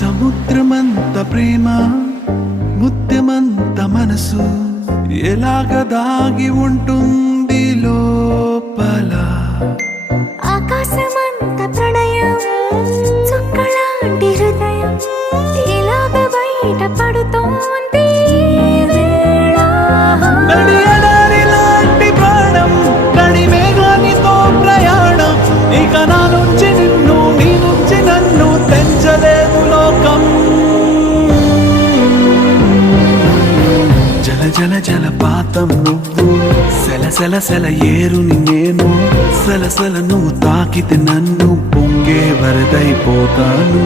సముద్రమంత ప్రేమ ముత్యమంత మనసు ఎలాగ దాగి ఉంటుంది లోపల. ఆకాశమంత ప్రణయం చుక్కలాంటి హృదయం ఇలాగ బయట పడుతోంది లాంటి ప్రాణం నడి మేఘానితో ప్రయాణం. ఇక నా నుంచి నిన్ను నీ నుంచి నన్ను తెంచలేదు లోకం. జల జల జలపాతం నువ్వు సెల సెల సెల ఏరుని నేను సలసల నువ్వు తాకితే నన్ను పొంగే వరదైపోతాను.